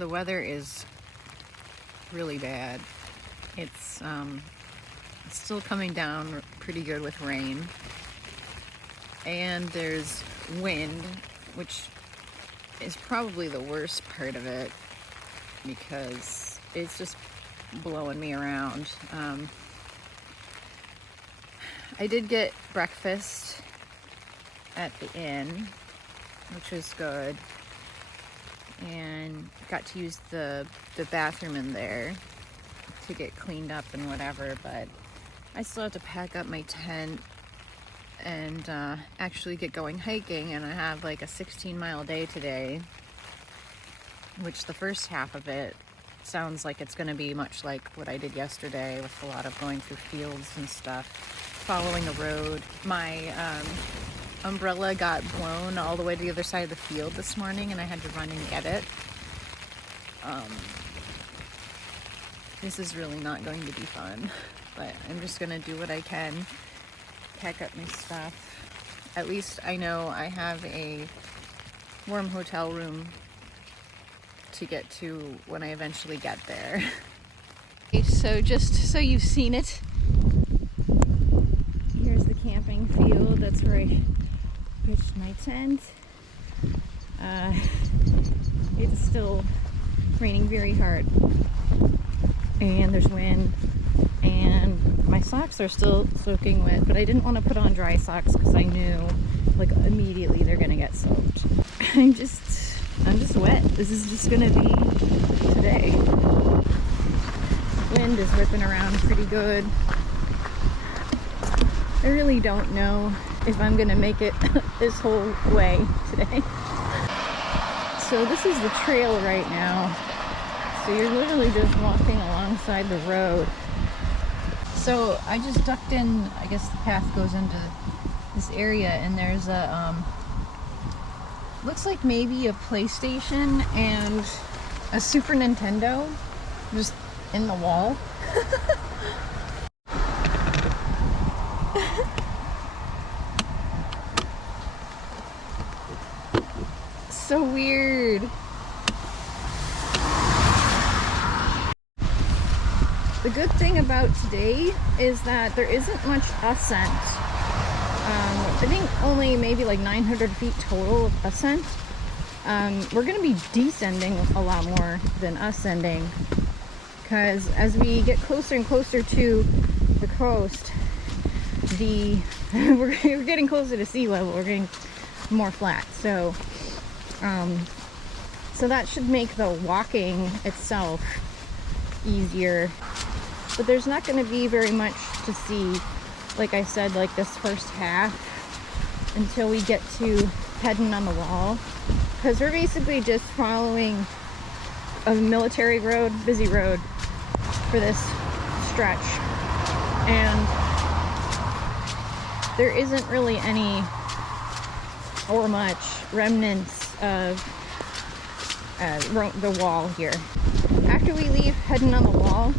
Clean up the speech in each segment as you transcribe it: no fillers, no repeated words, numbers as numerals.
the weather is really bad. It's still coming down pretty good with rain, and there's wind, which is probably the worst part of it because it's just blowing me around. I did get breakfast at the inn, which was good, and got to use the bathroom in there to get cleaned up and whatever, but I still have to pack up my tent and actually get going hiking, and I have like a 16-mile day today, which the first half of it sounds like it's going to be much like what I did yesterday, with a lot of going through fields and stuff, following a road. My umbrella got blown all the way to the other side of the field this morning, and I had to run and get it. This is really not going to be fun, but I'm just going to do what I can, pack up my stuff. At least I know I have a warm hotel room to get to when I eventually get there. Okay, so just so you've seen it, here's the camping field. That's where I pitched my tent. It's still raining very hard, and there's wind, and my socks are still soaking wet, but I didn't want to put on dry socks because I knew like immediately they're gonna get soaked. I'm just wet. This is just gonna be today. Wind is whipping around pretty good. I really don't know if I'm gonna make it this whole way today. So this is the trail right now. So you're literally just walking alongside the road. So I just ducked in, I guess the path goes into this area, and there's a, looks like maybe a PlayStation and a Super Nintendo just in the wall. So weird. The good thing about today is that there isn't much ascent. I think only maybe like 900 feet total of ascent. We're going to be descending a lot more than ascending, because as we get closer and closer to the coast, we're getting closer to sea level. We're getting more flat. So that should make the walking itself easier. But there's not going to be very much to see, like I said, like this first half, until we get to Heading on the Wall, because we're basically just following a military road, busy road, for this stretch, and there isn't really any or much remnants of the wall here. After we leave Heading on the Wall,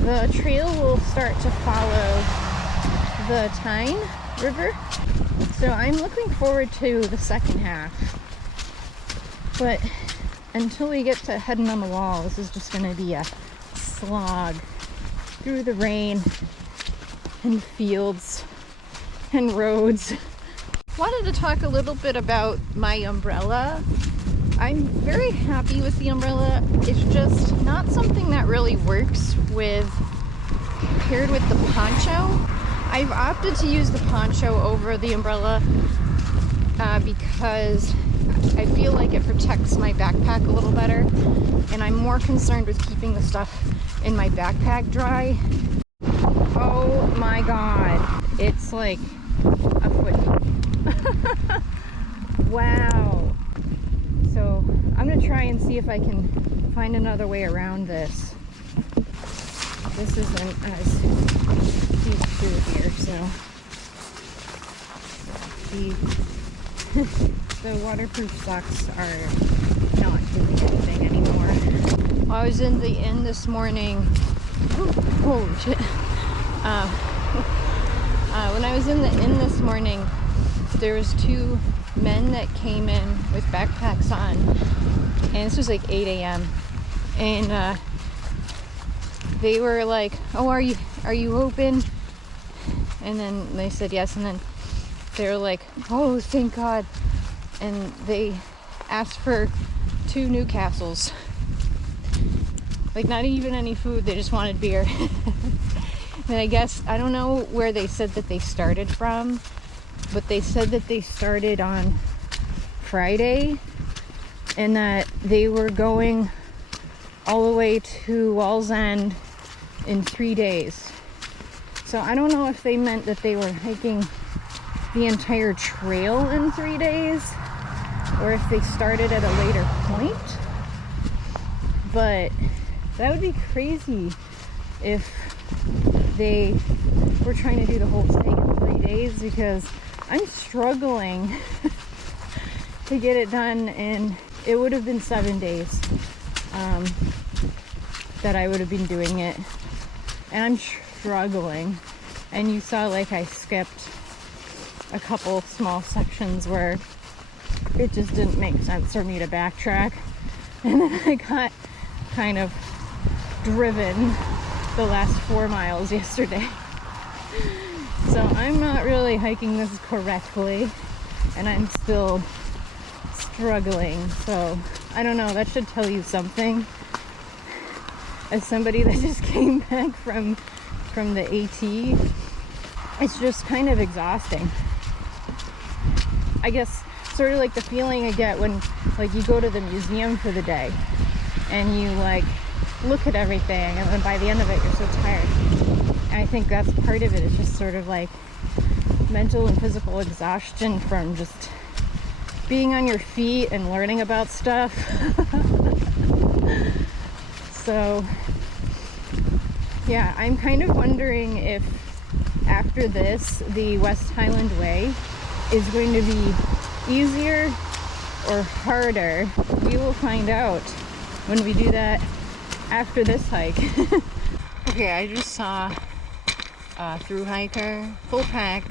the trail will start to follow the Tyne River. So I'm looking forward to the second half. But until we get to Heading on the Wall, this is just going to be a slog through the rain and fields and roads. Wanted to talk a little bit about my umbrella. I'm very happy with the umbrella. It's just not something that really works paired with the poncho. I've opted to use the poncho over the umbrella because I feel like it protects my backpack a little better, and I'm more concerned with keeping the stuff in my backpack dry. Oh my god, it's like a foot deep. Wow. So I'm gonna try and see if I can find another way around this. This isn't as deep through here, so the waterproof socks are not doing anything anymore. I was in the inn this morning. Holy shit. When I was in the inn this morning, there was two men that came in with backpacks on, and this was like 8 a.m. and they were like, "Oh, are you open?" And then they said yes, and then they were like, "Oh, thank God," and they asked for 2 Newcastles. Like, not even any food, they just wanted beer. And I guess, I don't know where they said that they started from, but they said that they started on Friday and that they were going all the way to Wallsend in 3 days. So I don't know if they meant that they were hiking the entire trail in 3 days or if they started at a later point. But that would be crazy if they were trying to do the whole thing in 3 days, because I'm struggling to get it done, and it would have been 7 days that I would have been doing it, and I'm struggling. And you saw, like, I skipped a couple small sections where it just didn't make sense for me to backtrack, and then I got kind of driven the last 4 miles yesterday. So I'm not really hiking this correctly, and I'm still struggling. So I don't know, that should tell you something. As somebody that just came back from the AT, it's just kind of exhausting. I guess sort of like the feeling I get when, like, you go to the museum for the day and you, like, look at everything, and then by the end of it you're so tired. And I think that's part of it. It's just sort of like mental and physical exhaustion from just being on your feet and learning about stuff. So yeah, I'm kind of wondering if after this the West Highland Way is going to be easier or harder. We will find out when we do that after this hike. Okay, I just saw a thru hiker, full pack,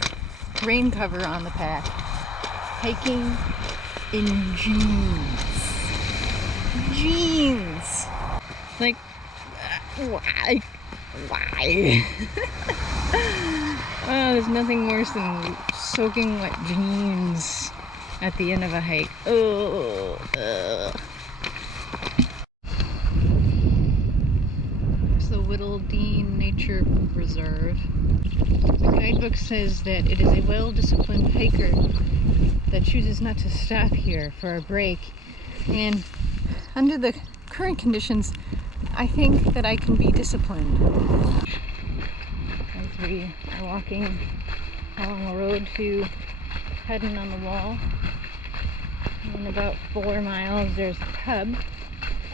rain cover on the pack, hiking in jeans. Like, why? Oh, there's nothing worse than soaking wet jeans at the end of a hike. Oh, the Whittledean Nature Reserve. The guidebook says that it is a well-disciplined hiker that chooses not to stop here for a break, and under the current conditions I think that I can be disciplined. As we are walking along the road to Hadrian on the Wall, in about 4 miles there's a pub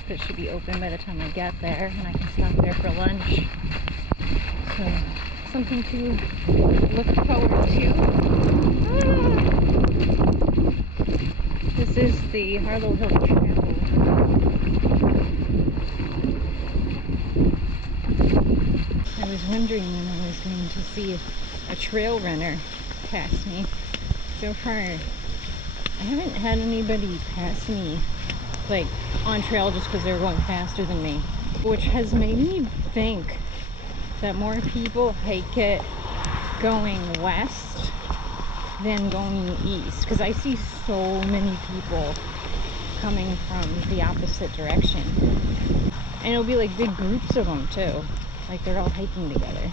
that should be open by the time I get there, and I can stop there for lunch. So, something to look forward to. This is the Harlow Hill Travel. I was wondering when I was going to see a trail runner pass me. So far, I haven't had anybody pass me, like, on trail just because they're going faster than me, which has made me think that more people hike it going west than going east, because I see so many people coming from the opposite direction, and it'll be like big groups of them too, like they're all hiking together,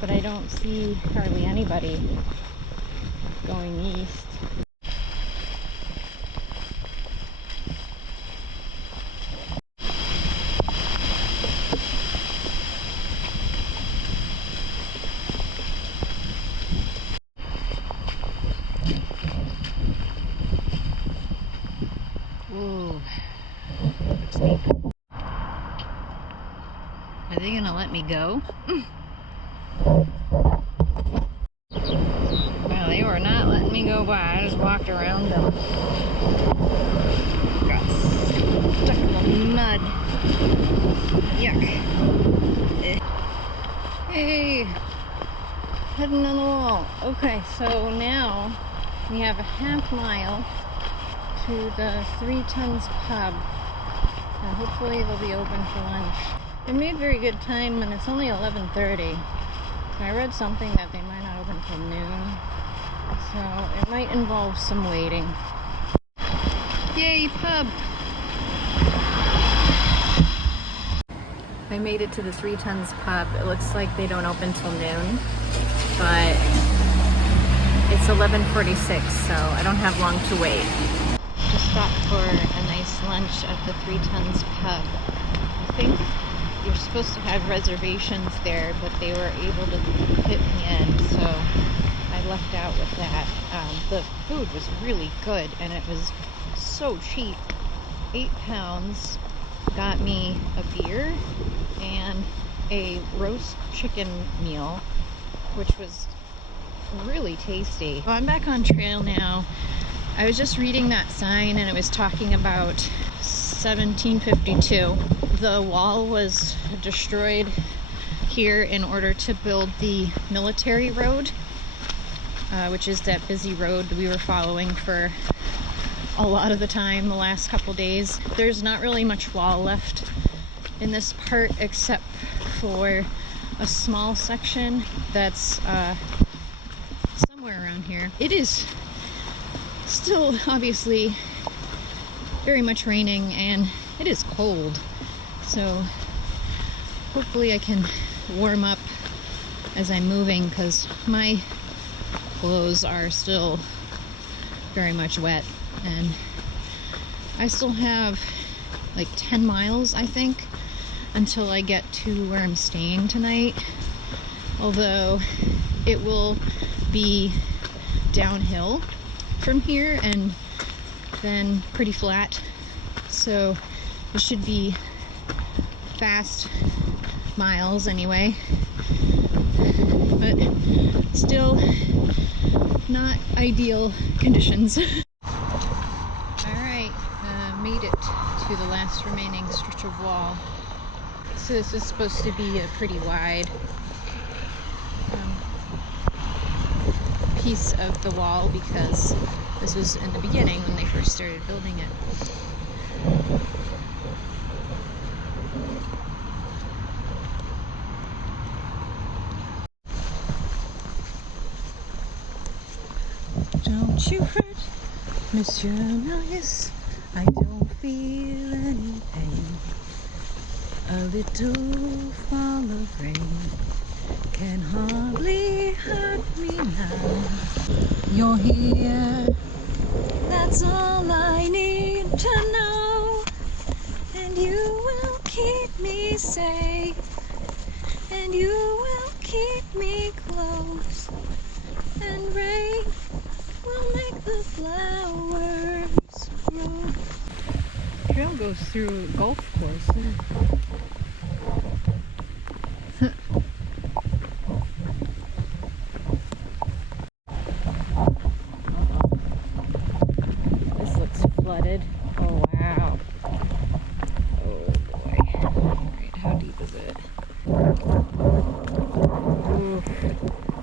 but I don't see hardly anybody going east. Whoa. Are they gonna let me go? Well, they were not letting me go by. I just walked around them. Got stuck in the mud. Yuck. Hey, heading on the wall. Okay, so now We have a half mile to the 3 Tons pub. Hopefully they'll be open for lunch. They made very good time and it's only 11:30. I read something that they might not open till noon, so it might involve some waiting. Yay, pub! I made it to the 3 Tons pub. It looks like they don't open till noon, but it's 11:46, so I don't have long to wait. Just stopped for a nice lunch at the 3 Tons pub. I think you're supposed to have reservations there, but they were able to fit me in, so I left out with that. The food was really good, and it was so cheap. £8 got me a beer and a roast chicken meal, which was really tasty. Well, I'm back on trail now. I was just reading that sign and it was talking about 1752. The wall was destroyed here in order to build the military road, which is that busy road we were following for a lot of the time the last couple days. There's not really much wall left in this part except for a small section that's somewhere around here. It is still obviously very much raining and it is cold, so hopefully I can warm up as I'm moving because my clothes are still very much wet, and I still have like 10 miles I think until I get to where I'm staying tonight, although it will be downhill from here and then pretty flat, so it should be fast miles anyway, but still not ideal conditions. Alright, made it to the last remaining stretch of wall. So this is supposed to be a pretty wide piece of the wall because this was in the beginning when they first started building it. Don't you fret, Monsieur Nice, I don't feel any pain. A little fall of rain can hardly hurt me now. You're here, that's all I need to know. And you will keep me safe, and you will keep me close. And rain will make the flowers grow. The trail goes through a golf course. This looks flooded. Oh wow. Oh boy. Alright, how deep is it? Oof.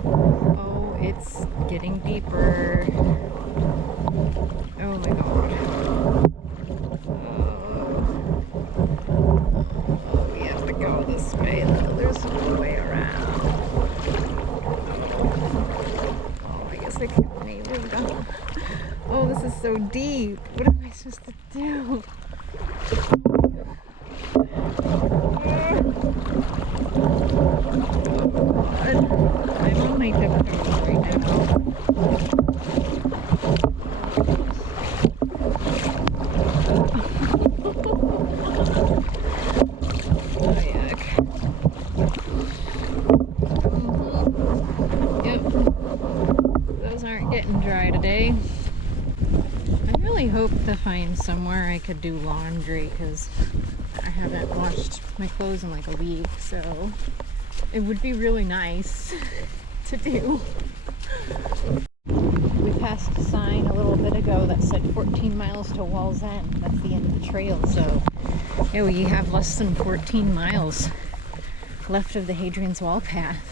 Oh, it's getting deeper. Oh my god. Oh, we have to go this way. There's no way around. Oh, I guess I can't maybe go. Oh, this is so deep. What am I supposed to do? I'm on my tiptoes right now. Oh, yuck. Yep. Those aren't getting dry today. I really hope to find somewhere I could do laundry because I haven't washed my clothes in like a week, so it would be really nice to do. We passed a sign a little bit ago that said 14 miles to Wall's End. That's the end of the trail, so yeah, we have less than 14 miles left of the Hadrian's Wall path.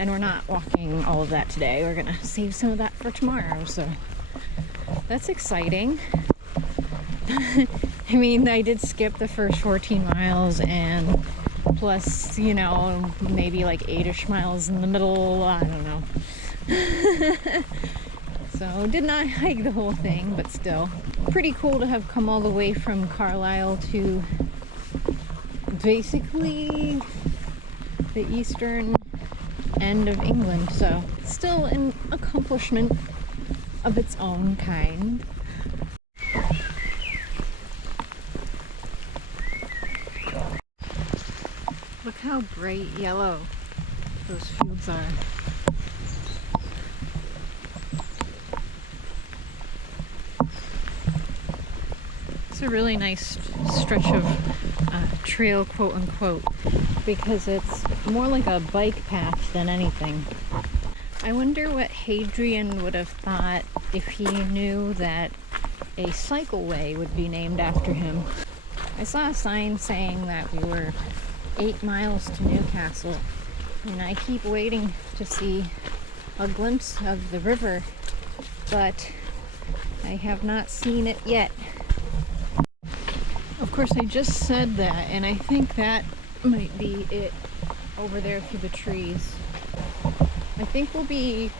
And we're not walking all of that today. We're gonna save some of that for tomorrow, so that's exciting. I mean, I did skip the first 14 miles and plus, you know, maybe like 8-ish miles in the middle, I don't know. So did not hike the whole thing, but still pretty cool to have come all the way from Carlisle to basically the eastern end of England. So still an accomplishment of its own kind. Look how bright yellow those fields are. It's a really nice stretch of trail, quote unquote, because it's more like a bike path than anything. I wonder what Hadrian would have thought if he knew that a cycleway would be named after him. I saw a sign saying that we were 8 miles to Newcastle, and I keep waiting to see a glimpse of the river, but I have not seen it yet. Of course, I just said that, and I think that might be it over there through the trees. I think we'll be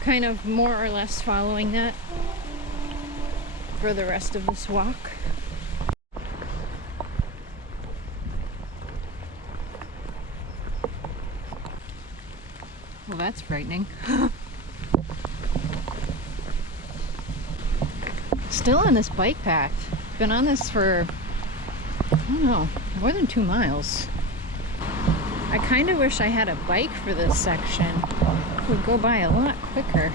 kind of more or less following that for the rest of this walk. Well, that's frightening. Still on this bike path. Been on this for, I don't know, more than 2 miles. I kind of wish I had a bike for this section. It would go by a lot quicker.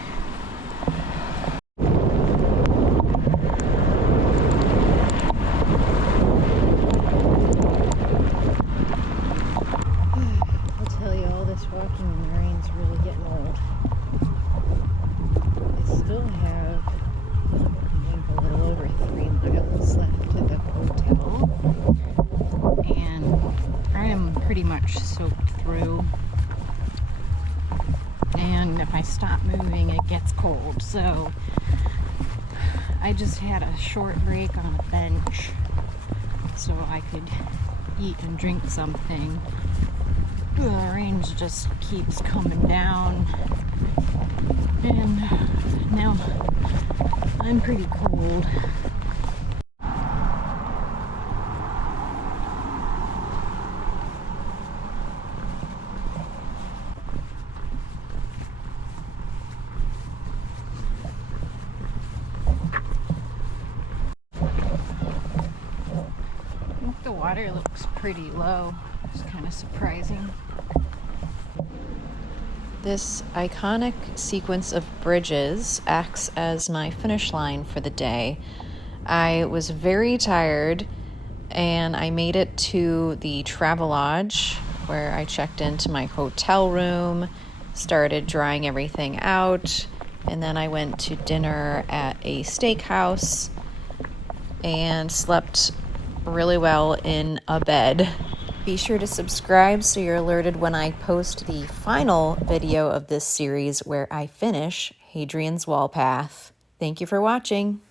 I'll tell you, all this walking in the rain's really getting old. I still have, I think, a little over 3 miles left to the hotel, and I am pretty much soaked through, and if I stop moving it gets cold, so I just had a short break on a bench so I could eat and drink something. The rain just keeps coming down, and now I'm pretty cold. I think the water looks pretty low. It's kind of surprising. This iconic sequence of bridges acts as my finish line for the day. I was very tired, and I made it to the Travelodge, where I checked into my hotel room, started drying everything out, and then I went to dinner at a steakhouse and slept really well in a bed. Be sure to subscribe so you're alerted when I post the final video of this series where I finish Hadrian's Wall Path. Thank you for watching.